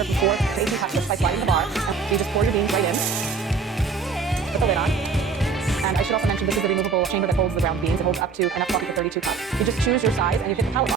anywhere from 4 to 18 cups just by sliding the bar. And you just pour your beans right in, put the lid on. And I should also mention this is a removable chamber that holds the ground beans. It holds up to enough coffee for 32 cups. You just choose your size and you hit the power button.